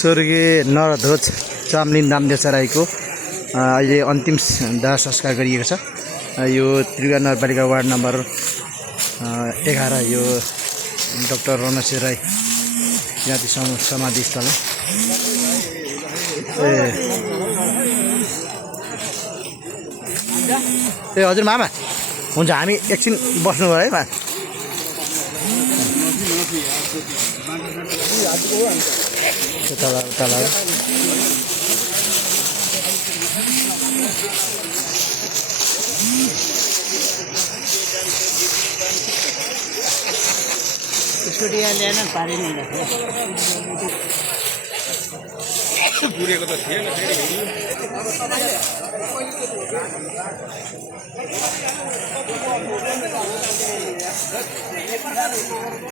स्वर्गीय नरध्वज चामलिन दामदेशा राईको अहिले अन्तिम दाह संस्कार गरिएको छ। यो त्रियुगा नगरपालिका वार्ड नम्बर 11 यो डाक्टर रणसिंह राई जाति समाधि स्थल ए हजुर मामा हुन्छ हामी एकछिन बस्नु भयो है मा तल स्कुटी ल्याएन पारि नै पुरेको त थिएन फेरि